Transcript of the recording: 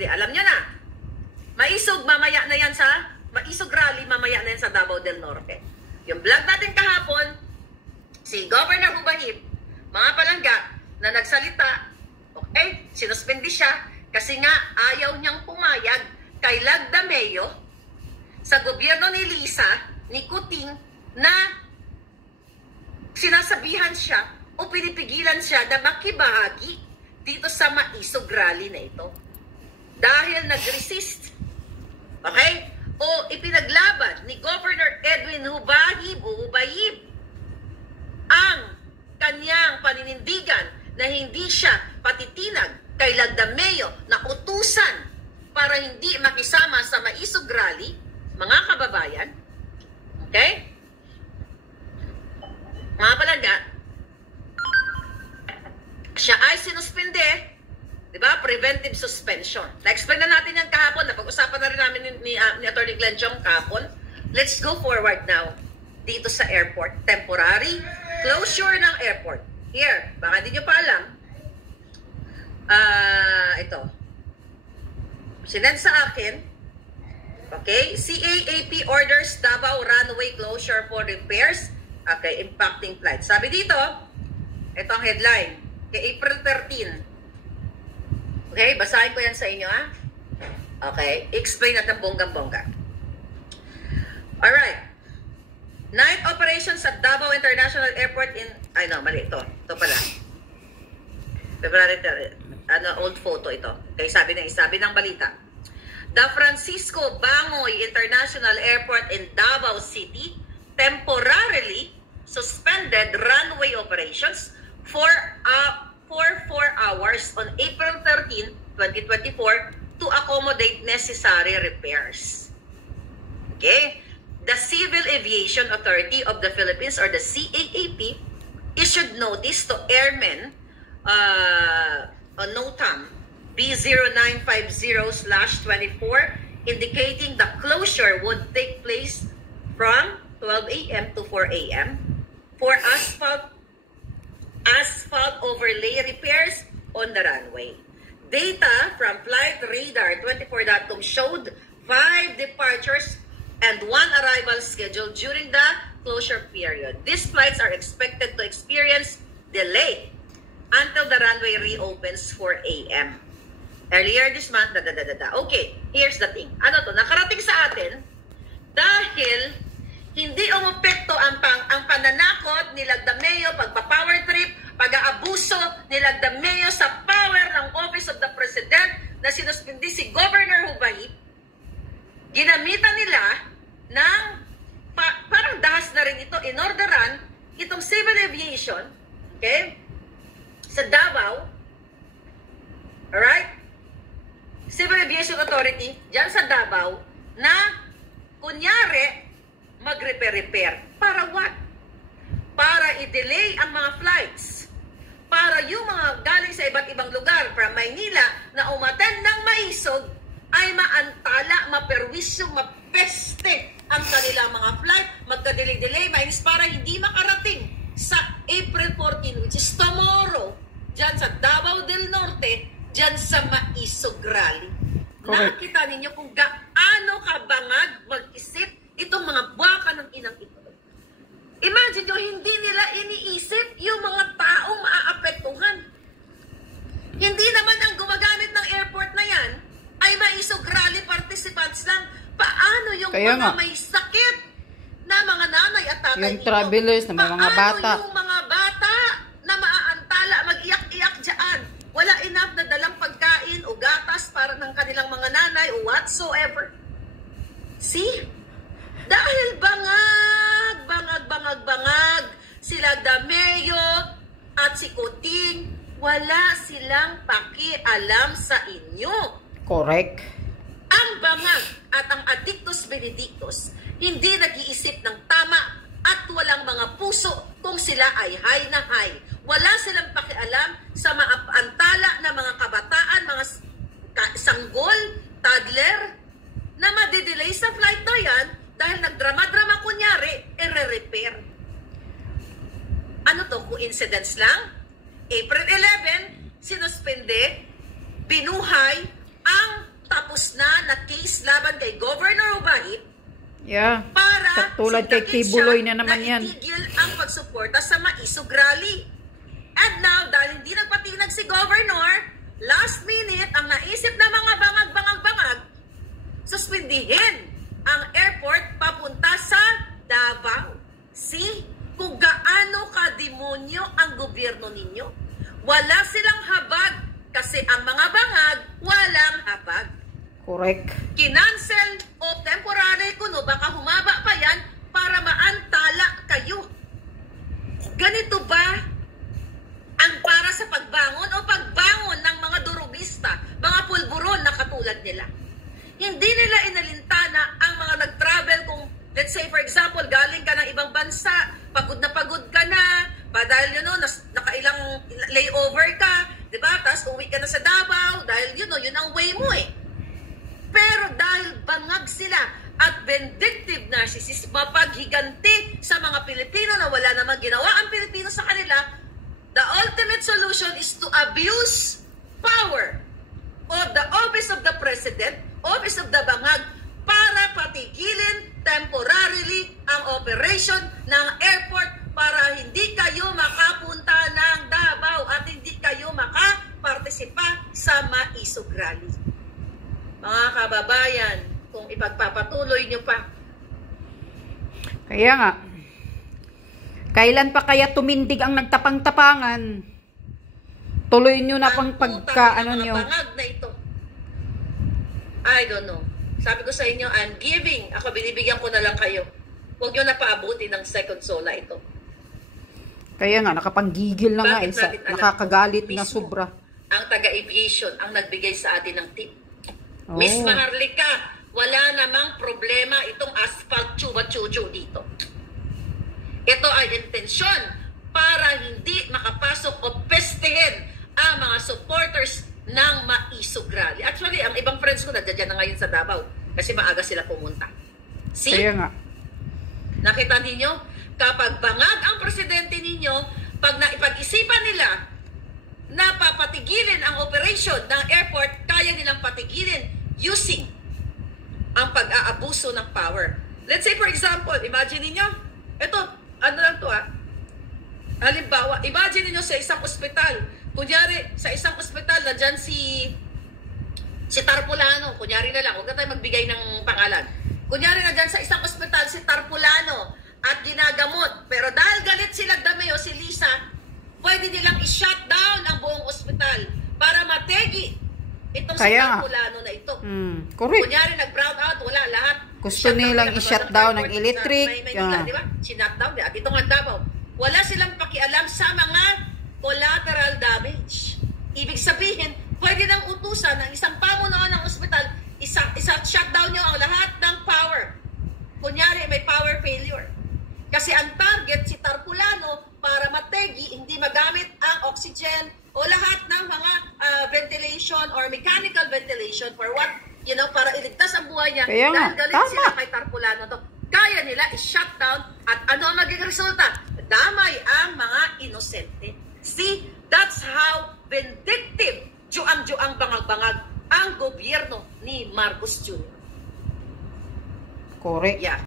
hindi. Alam nyo na, maisog rally mamaya na yan sa Davao del Norte. Yung vlog natin kahapon, si Governor Hubahib, mga palangga, na nagsalita, okay, sinuspindi siya, kasi nga ayaw niyang pumayag kay Lagdameo sa gobyerno ni Lisa, ni Kuting, na sinasabihan siya o pinipigilan siya na makibahagi dito sa maisog rally na ito. Dahil nag-resist, okay, o ipinaglaban ni Governor Edwin Hubahib ang kanyang paninindigan na hindi siya patitinag kay Lagdameo na utusan para hindi makisama sa maisog rally, mga kababayan. Okay? Mga palangga, siya ay sinuspende, di ba? Preventive suspension. Na-explain na natin yan kahapon. Napag-usapan na rin namin ni Atty. Glenn Chong kahapon. Let's go forward now. Dito sa airport. Temporary closure ng airport. Here, baka hindi nyo pa alam. Ito. Sinend sa akin. Okay. CAAP orders Davao runway closure for repairs. Okay. Impacting flights. Sabi dito, ito ang headline. Kay April 13. Okay, basahin ko yan sa inyo, ha? Okay, explain natin bonggang-bongga. Alright. Night operations at Davao International Airport in... Ay, no, mali ito. Ito pala. February, old photo ito. Okay, sabi ng balita. The Francisco Bangoy International Airport in Davao City temporarily suspended runway operations for 4 hours on April 13, 2024 to accommodate necessary repairs. Okay? The Civil Aviation Authority of the Philippines, or the CAAP, issued notice to airmen on NOTAM B0950/24 indicating the closure would take place from 12 a.m. to 4 a.m. for asphalt overlay repairs on the runway. Data from FlightRadar24.com showed 5 departures and 1 arrival scheduled during the closure period. These flights are expected to experience delay until the runway reopens 4 a.m. Earlier this month, Okay, here's the thing. Ano to? Nakarating sa atin dahil hindi umepekto ang pananakot ni Lagdameo, pagpa-power trip, pag-aabuso ni Lagdameo sa power ng Office of the President na sinuspindi si Governor Hubahib. Ginamitan nila ng parang dahas na rin ito, inorderan itong civil aviation, okay, sa Davao, alright, Civil Aviation Authority, dyan sa Davao, na kunyari, mag-repair. Para what? Para i-delay ang mga flights. Para yung mga galing sa iba't ibang lugar from Maynila na umattend ng maisog ay maantala, maperwisyo, mapeste ang kanilang mga flight, magka-delay, mainis para hindi makarating sa April 14, which is tomorrow, dyan sa Davao del Norte, dyan sa maisog rally. Nakita ninyo kung gaano kabangag mag-isip itong mga baka ng inang ito. Imagine nyo, hindi nila iniisip yung mga taong maaapektuhan. Hindi naman ang gumagamit ng airport na yan ay maisog rally participants lang. Paano yung mga may sakit na mga nanay at tatay yung travelers na mga bata? Paano yung mga bata na maaantala, mag-iyak-iyak dyan? Wala enough na dalang pagkain o gatas para ng kanilang mga nanay o whatsoever. See? Dahil bangag si Lagdameo at si Kuting, wala silang pakialam sa inyo. Correct. Ang bangag at ang addictus benedictus hindi nag-iisip ng tama at walang mga puso kung sila ay high na high. Wala silang pakialam sa mga antala na mga kabataan, mga sanggol, toddler, na madidelay sa flight na yan dahil nagdrama-drama kunyari, i-repair. Ano to? Coincidence lang? April 11, sinuspende, binuhay ang kay Governor Ubahit Yeah. para Katulad kay sundagin Kibuloy siya na naman yan. itigil ang pagsuporta sa Maisog Rally. And now, dahil hindi nagpatinag si Governor, last minute, ang naisip na mga bangag-bangag-bangag, suspindihin ang airport papunta sa Davao. See, kung gaano ka-demonyo ang gobyerno ninyo. Wala silang habag kasi ang mga bangag walang habag. Correct. Kinancel o temporary kuno, baka humaba pa yan para maantala kayo. Ganito ba ang para sa pagbangon o pagbangon ng mga durugista, mga pulburon na katulad nila? Hindi nila inalintana ang mga nag-travel kung, let's say for example, galing ka ng ibang bansa, pagod ka na, dahil nakailang layover ka, di ba? Tapos uwi ka na sa Davao, dahil yun ang way mo eh. Pero dahil bangag sila at vindictive narcissist, mapaghiganti sa mga Pilipino na wala namang ginawa ang Pilipino sa kanila, the ultimate solution is to abuse power of the office of the president, office of the bangag, para patigilin temporarily ang operation ng airport para hindi kayo makapunta ng Davao at hindi kayo makapartisipa sa Maisog Rally. Mga kababayan, kung ipagpapatuloy nyo pa. Kaya nga, kailan pa kaya tumindig ang nagtapang-tapangan? Tuloy nyo na pang pagka-ano nyo. Bangag na ito. I don't know. Sabi ko sa inyo, I'm giving. Ako, binibigyan ko na lang kayo. Huwag nyo na paabuti ng second sola ito. Kaya nga, nakapanggigil na nga. Nakakagalit na mismo sobra. Ang taga-aviation ang nagbigay sa atin ng tip. Oh. Miss Maharlika, wala namang problema itong asphalt chuba-chuchu dito. Ito ay intensyon para hindi makapasok o pestehin ang mga supporters ng Maisog Rally. Actually, ang ibang friends ko nandiyan na ngayon sa Davao kasi maaga sila pumunta. See? Kaya nga. Nakita ninyo? Kapag bangag ang presidente ninyo, pag naipag-isipan nila na papatigilin ang operation ng airport, kaya nilang patigilin using ang pag-aabuso ng power. Let's say for example, imagine niyo, ito, ano lang to halimbawa, imagine niyo sa isang ospital, kunyari sa isang ospital, nandyan si Tarpulano, kunyari na lang, huwag na tayo magbigay ng pangalan. Kunyari nandyan sa isang ospital si Tarpulano at ginagamot, pero dahil galit sila Dameo, si Lisa, pwede nilang i-shut down ang buong ospital para mategi itong si Tarpulano na ito. Correct. Kunyari nag-brown out, wala lahat. Gusto nilang i-shut down ng electric. May di ba? Sinut down. At ito nga Davao. Wala silang pakialam sa mga collateral damage. Ibig sabihin, pwede nang utusan ng isang pamunuan ng ospital, isa-shut down nyo ang lahat ng power. Kunyari, may power failure. Kasi ang target, si Tarpulano, para mategi, hindi magamit ang oxygen o lahat ng mga ventilation or mechanical ventilation for what? You know, para iligtas ang buhay niya. Kaya dahil galit tama sila kay Tarpulano to. Kaya nila i-shut down at ano ang magiging resulta? Damay ang mga inosente. See, that's how vindictive, juang-juang bangag-bangag ang gobyerno ni Marcos Jr. Correct. Yeah.